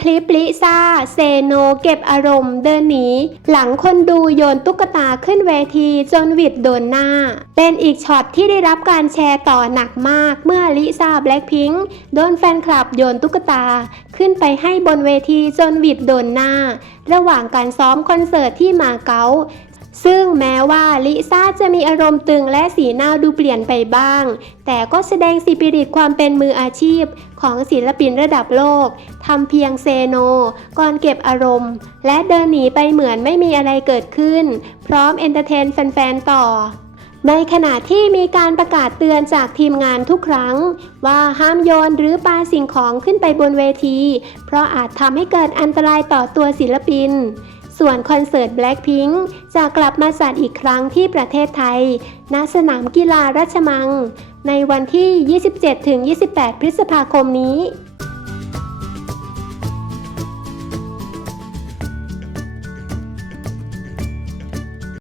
คลิปลิซ่าเซโนเก็บอารมณ์เดินหนีหลังคนดูโยนตุ๊กตาขึ้นเวทีจนวิดโดนหน้า เป็นอีกช็อตที่ได้รับการแชร์ต่อหนักมากเมื่อลิซ่าแบล็คพิงค์โดนแฟนคลับโยนตุ๊กตา ขึ้นไปให้บนเวทีจนวิดโดนหน้า ระหว่างการซ้อมคอนเสิร์ตที่มาเก๊า ซึ่งแม้ว่าลิซ่าจะมีอารมณ์ตึงและสีหน้าดูเปลี่ยนไปบ้าง แต่ก็แสดงสปิริตความเป็นมืออาชีพของศิลปินระดับโลกทำเพียงเซโน ก่อนเก็บอารมณ์ และเดินหนีไปเหมือนไม่มีอะไรเกิดขึ้น พร้อมเอนเตอร์เทนแฟนๆต่อในขณะที่มีการประกาศเตือนจากทีมงานทุกครั้ง ว่าห้ามโยนหรือปาสิ่งของขึ้นไปบนเวที เพราะอาจทำให้เกิดอันตรายต่อตัวศิลปิน ส่วนคอนเสิร์ต Blackpink จะกลับมาจัดอีกครั้งที่ประเทศไทย ณ สนามกีฬาราชมัง ในวันที่ 27-28 พฤษภาคมนี้